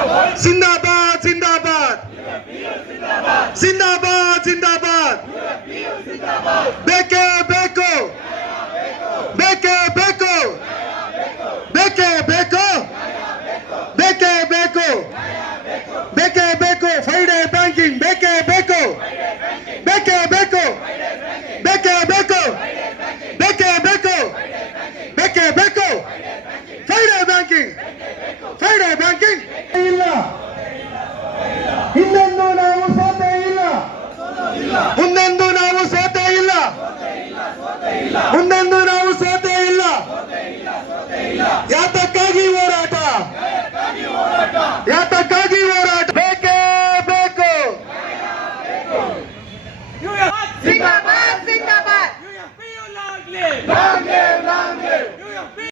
जिंदाबाद जिंदाबाद जिंदाबाद जिंदाबाद बेके बेको बेके बेको बेके बेको बेके बेको बेके बेको फ्राइडे बैंकिंग बेके बेको बेके बेको बेके बेको बेके बेको बेके बेको फ्राइडे बैंकिंग ಇಲ್ಲ ಹಿಂದೆಂದೂ ನಾವು ಸೋತೆ ಇಲ್ಲ ಮುಂದೆಂದೂ ನಾವು ಸೋತೆ ಇಲ್ಲ ಮುಂದೆಂದೂ ನಾವು ಸೋತೆ ಇಲ್ಲ ಯಾತಕ್ಕಾಗಿ ಹೋರಾಟ ಯಾತಕ್ಕಾಗಿ ಹೋರಾಟ ಬೇಕೇ ಬೇಕು ಜಿಂದಾಬಾದ್